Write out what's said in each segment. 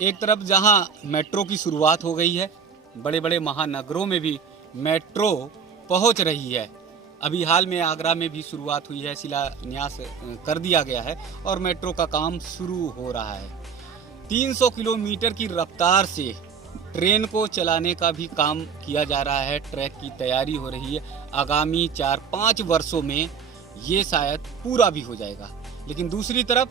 एक तरफ जहां मेट्रो की शुरुआत हो गई है, बड़े बड़े महानगरों में भी मेट्रो पहुंच रही है। अभी हाल में आगरा में भी शुरुआत हुई है, शिलान्यास कर दिया गया है और मेट्रो का काम शुरू हो रहा है। 300 किलोमीटर की रफ्तार से ट्रेन को चलाने का भी काम किया जा रहा है, ट्रैक की तैयारी हो रही है। आगामी 4-5 वर्षों में ये शायद पूरा भी हो जाएगा। लेकिन दूसरी तरफ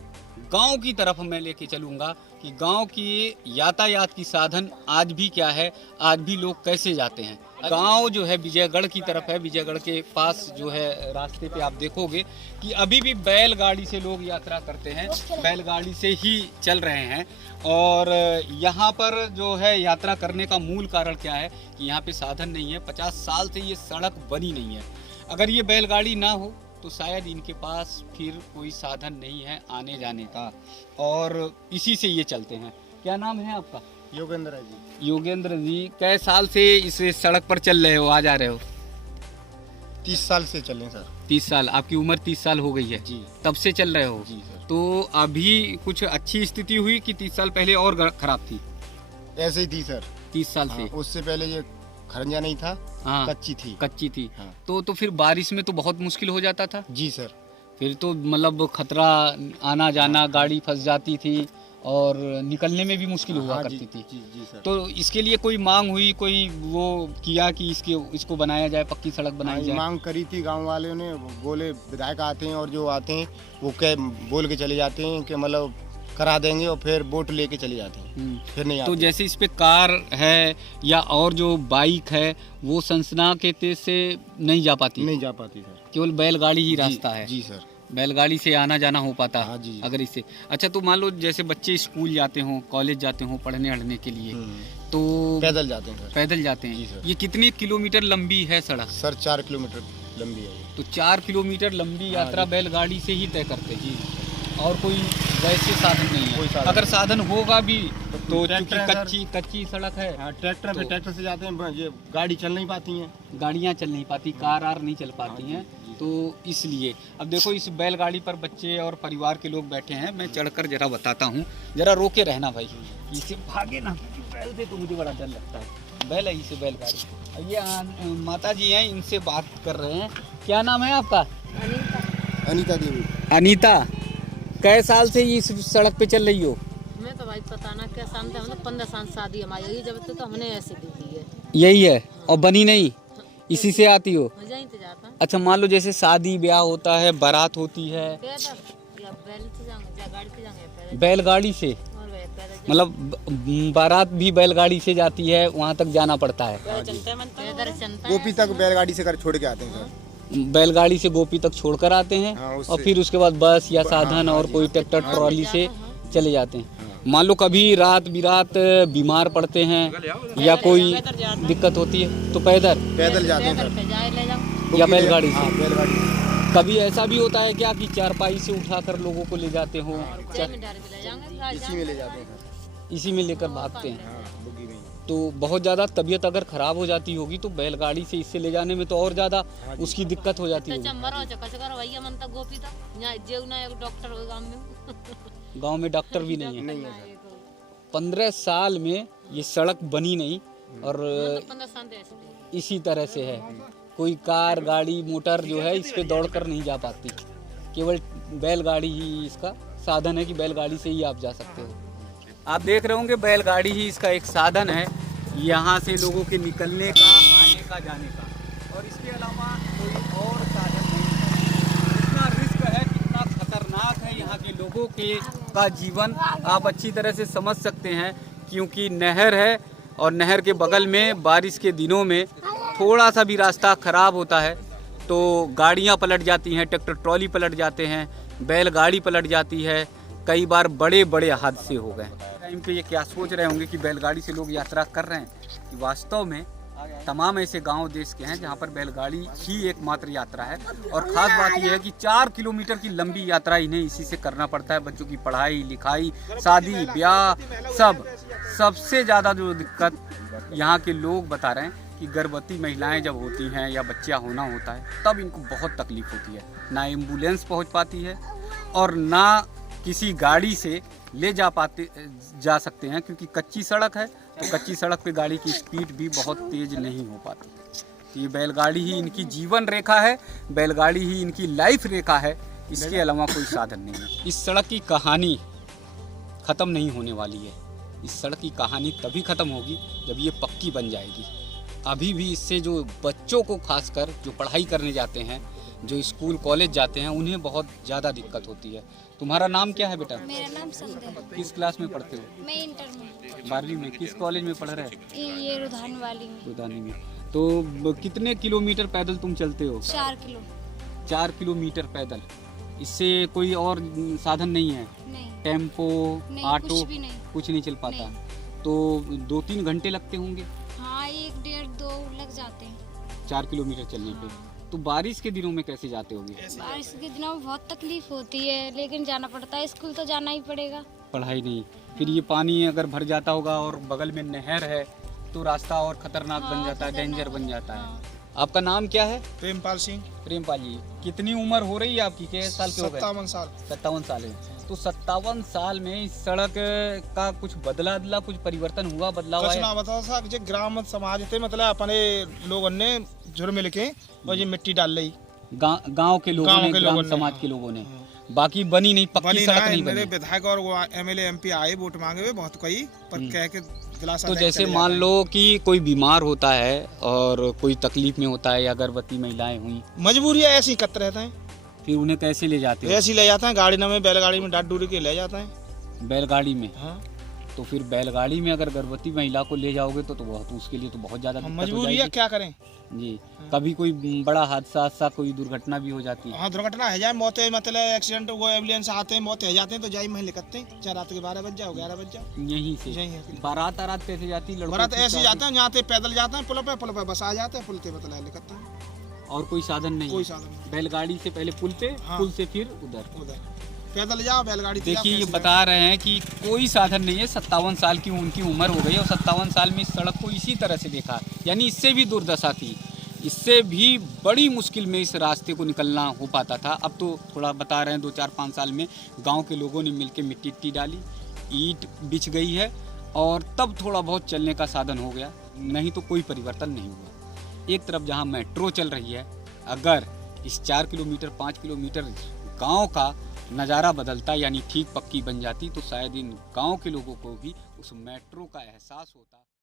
गांव की तरफ मैं लेके चलूँगा कि गांव की यातायात की साधन आज भी क्या है, आज भी लोग कैसे जाते हैं। गांव जो है विजयगढ़ की तरफ है, विजयगढ़ के पास जो है रास्ते पे आप देखोगे कि अभी भी बैलगाड़ी से लोग यात्रा करते हैं, बैलगाड़ी से ही चल रहे हैं। और यहाँ पर जो है यात्रा करने का मूल कारण क्या है कि यहाँ पे साधन नहीं है। 50 साल से ये सड़क बनी नहीं है। अगर ये बैलगाड़ी ना हो तो शायद इनके पास फिर कोई साधन नहीं है आने जाने का, और इसी से ये चलते हैं। क्या नाम है आपका? योगेंद्र है जी। योगेंद्र जी, कै साल से इस सड़क पर चल रहे हो, आ जा रहे हो? 30 साल से चल रहे हैं सर। 30 साल, आपकी उम्र 30 साल हो गई है जी तब से चल रहे हो? जी सर। तो अभी कुछ अच्छी स्थिति हुई कि 30 साल पहले और खराब थी? ऐसे ही थी सर। 30 साल से? उससे पहले ये खरंजा नहीं था, हाँ, कच्ची थी। हाँ। तो फिर बारिश में तो बहुत मुश्किल हो जाता था? जी सर। फिर तो मतलब खतरा, आना जाना, गाड़ी फंस जाती थी और निकलने में भी मुश्किल हुआ करती थी। जी सर। तो इसके लिए कोई मांग हुई, कोई वो किया कि इसको बनाया जाए, पक्की सड़क बनाई जाए? मांग करी थी गांव वालों ने, बोले विधायक आते हैं और जो आते हैं वो बोल के चले जाते हैं कि मतलब करा देंगे और फिर वोट लेके चले जाते हैं, फिर नहीं आते। तो जैसे इस पे कार है या और जो बाइक है वो संसना के तेज से नहीं जा पाती? नहीं जा पाती सर, केवल बैलगाड़ी ही रास्ता है? जी सर। बैलगाड़ी से आना जाना हो पाता? हाँ जी। अगर इससे अच्छा, तो मान लो जैसे बच्चे स्कूल जाते हों, कॉलेज जाते हों पढ़ने अढ़ने के लिए, तो पैदल जाते हैं सर। पैदल जाते हैं? जी सर। ये कितने किलोमीटर लंबी है सड़क? सर 4 किलोमीटर लंबी है ये। तो 4 किलोमीटर लंबी यात्रा बैलगाड़ी से ही तय करते हैं? और कोई वैसे साधन नहीं है? कोई साधन अगर साधन होगा भी तो ट्रैक्टर क्योंकि है कच्ची सड़क है। हाँ, ट्रैक्टर से जाते हैं, ये गाड़ी चल नहीं पाती हैं, गाड़ियाँ चल नहीं पाती, कार आर नहीं चल पाती हैं, तो इसलिए अब देखो इस बैलगाड़ी पर बच्चे और परिवार के लोग बैठे हैं। मैं चढ़कर जरा बताता हूँ, जरा रोके रहना भाई, इसे भागे ना, बैल से तो मुझे बड़ा डर लगता है। बैल है इसे बैलगाड़ी। ये माता जी हैं, इनसे बात कर रहे हैं। क्या नाम है आपका? अनीता देवी। अनीता, कै साल से इस सड़क पे चल रही हो? मैं तो भाई पता ना क्या शाम हम 15 साल शादी हमारी, जब तो हमने ऐसे दी थी है। यही है और बनी नहीं, इसी से आती हो? यहीं से जाता अच्छा, मान लो जैसे शादी ब्याह होता है, बारात होती है, पैदल या बैल से जाएंगे, या गाड़ी से जाएंगे, पैदल बैलगाड़ी से? और पैदल मतलब बारात भी बैलगाड़ी से जाती है, वहाँ तक जाना पड़ता है? पैदल चलता है। गोपी तक बैलगाड़ी से कर छोड़ के आते हैं सर। बैलगाड़ी से गोपी तक छोड़कर आते हैं, हाँ, और फिर उसके बाद बस या साधन और कोई ट्रैक्टर ट्रॉली से चले जाते हैं। मान लो कभी रात बिरात बीमार पड़ते हैं या कोई दिक्कत होती है तो पैदल जाते हैं पैदल सर। पे जाए ले जाओ। या बैलगाड़ी हाँ, से? बैलगाड़ी। कभी ऐसा भी होता है क्या कि चारपाई से उठाकर लोगों को ले जाते हो? चाय में डाल के ले जाएंगे, इसी में ले जाते हैं सर। इसी में लेकर भागते हैं? हाँ, बुगी में। तो बहुत ज़्यादा तबीयत अगर ख़राब हो जाती होगी तो बैलगाड़ी से इससे ले जाने में तो और ज़्यादा उसकी दिक्कत हो जाती होगी। मन तक गोपी तक यहाँ जेऊ ना एक डॉक्टर हो गाँव में। गांव में डॉक्टर भी नहीं है? नहीं है सर। 15 साल में ये सड़क बनी नहीं और 15 साल से ऐसे थे। इसी तरह से है। कोई कार गाड़ी मोटर जो है इस पे दौड़कर नहीं जा पाती, केवल बैलगाड़ी ही इसका साधन है कि बैलगाड़ी से ही आप जा सकते हो। आप देख रहे होंगे बैलगाड़ी ही इसका एक साधन है यहाँ से लोगों के निकलने का, आने का, जाने का, और इसके अलावा कोई और साधन नहीं है। कितना रिस्क है, कितना खतरनाक है यहाँ के लोगों के का जीवन, आप अच्छी तरह से समझ सकते हैं। क्योंकि नहर है और नहर के बगल में बारिश के दिनों में थोड़ा सा भी रास्ता ख़राब होता है तो गाड़ियाँ पलट जाती हैं, ट्रैक्टर ट्रॉली पलट जाते हैं, बैलगाड़ी पलट जाती है। कई बार बड़े बड़े हादसे हो गए। टाइम पे ये क्या सोच रहे होंगे कि बैलगाड़ी से लोग यात्रा कर रहे हैं, कि वास्तव में तमाम ऐसे गांव देश के हैं जहां पर बैलगाड़ी ही एकमात्र यात्रा है। और ख़ास बात यह है कि 4 किलोमीटर की लंबी यात्रा इन्हें इसी से करना पड़ता है। बच्चों की पढ़ाई लिखाई, शादी ब्याह, सबसे ज़्यादा जो दिक्कत यहाँ के लोग बता रहे हैं कि गर्भवती महिलाएं जब होती हैं या बच्चा होना होता है तब इनको बहुत तकलीफ़ होती है। ना एम्बुलेंस पहुँच पाती है और ना किसी गाड़ी से ले जा सकते हैं, क्योंकि कच्ची सड़क है तो कच्ची सड़क पे गाड़ी की स्पीड भी बहुत तेज नहीं हो पाती। ये बैलगाड़ी ही इनकी जीवन रेखा है, बैलगाड़ी ही इनकी लाइफ रेखा है, इसके अलावा कोई साधन नहीं है। इस सड़क की कहानी ख़त्म नहीं होने वाली है। इस सड़क की कहानी तभी ख़त्म होगी जब ये पक्की बन जाएगी। अभी भी इससे जो बच्चों को, खासकर जो पढ़ाई करने जाते हैं, जो स्कूल कॉलेज जाते हैं, उन्हें बहुत ज़्यादा दिक्कत होती है। तुम्हारा नाम क्या है बेटा? मेरा नाम संध्या है। किस क्लास में पढ़ते हो? मैं इंटर में 12वीं में। किस कॉलेज में पढ़ रहे हैं? ये रुधान वाली में रुदानी में। तो कितने किलोमीटर पैदल तुम चलते हो? 4 किलो। 4 किलोमीटर पैदल। इससे कोई और साधन नहीं है? नहीं, टेम्पो, नहीं, ऑटो कुछ भी नहीं। कुछ नहीं चल पाता? तो 2-3 घंटे लगते होंगे हाँ, 1, 1.5, 2 लग जाते हैं 4 किलोमीटर चलने पे। तो बारिश के दिनों में कैसे जाते होगे? बारिश के दिनों में बहुत तकलीफ होती है, लेकिन जाना पड़ता है, स्कूल तो जाना ही पड़ेगा। पढ़ाई नहीं, फिर ये पानी अगर भर जाता होगा और बगल में नहर है तो रास्ता और खतरनाक बन जाता है, डेंजर बन जाता है। आपका नाम क्या है? प्रेमपाल सिंह। प्रेमपाल जी, कितनी उम्र हो रही है आपकी? कितने साल के हो गए? 57 साल। 57 साल है। तो 57 साल में इस सड़क का कुछ बदला कुछ परिवर्तन हुआ, बदलाव कुछ आया? ना बता सा जे ग्राम समाज थे, मतलब अपने लोगों ने जुड़ मिल के और ये मिट्टी डाल ली। गांव के लोगों ने, ग्राम समाज के लोगों ने। बाकी बनी नहीं, पक्की सड़क नहीं मेरे बनी। विधायक और वो एमएलए एमपी आए वोट मांगे हुए बहुत कई, पर कह के दिलासा तो दे के जैसे चले मान जाते लो कि कोई बीमार होता है और कोई तकलीफ में होता है या गर्भवती महिलाएं हुई, हैं। मजबूरी है, ऐसे ही कत रहते हैं, फिर उन्हें कैसे ले जाते हो? ऐसे ही ले जाते हैं गाड़ी में, बैलगाड़ी में डाट डूरी के ले जाते हैं। बैलगाड़ी में? हाँ, तो फिर बैलगाड़ी में अगर गर्भवती महिला को ले जाओगे तो बहुत, उसके लिए तो बहुत ज्यादा दिक्कत हो मजबूरी है, जाएगी। क्या करें जी। कभी कोई बड़ा हादसा कोई दुर्घटना भी हो जाती है? हाँ, दुर्घटना है जाए, मौत मतलब एक्सीडेंट, वो एम्बुलेंस आते हैं, मौत है जाते हैं, तो जाई महीने लिखते हैं, चाहे रात के 12 बज जाओ, 11 बज जाओ। यहीं से यहीं है। बारात कैसे जाती? लड़कों बारात की ऐसे शादी? जाते हैं, यहाँ पे पैदल जाते हैं, पुल पे बस आ जाते हैं, पुल पे मतलब लिखते हैं। और कोई साधन नहीं? कोई साधन नहीं। बैलगाड़ी से पहले पुल पे, हाँ। पुल से फिर उधर। पैदल जाओ, बैलगाड़ी से जाओ, देखिए, ये कैसे बता रहे हैं कि कोई साधन नहीं है। 57 साल की उनकी उम्र हो गई और 57 साल में इस सड़क को इसी तरह से देखा, यानी इससे भी दुर्दशा थी, इससे भी बड़ी मुश्किल में इस रास्ते को निकलना हो पाता था। अब तो थोड़ा बता रहे हैं 2-4-5 साल में गांव के लोगों ने मिलकर मिट्टी डाली, ईंट बिछ गई है और तब थोड़ा बहुत चलने का साधन हो गया, नहीं तो कोई परिवर्तन नहीं हुआ। एक तरफ जहां मेट्रो चल रही है, अगर इस 4 किलोमीटर 5 किलोमीटर गांव का नज़ारा बदलता, यानी ठीक पक्की बन जाती, तो शायद इन गांव के लोगों को भी उस मेट्रो का एहसास होता।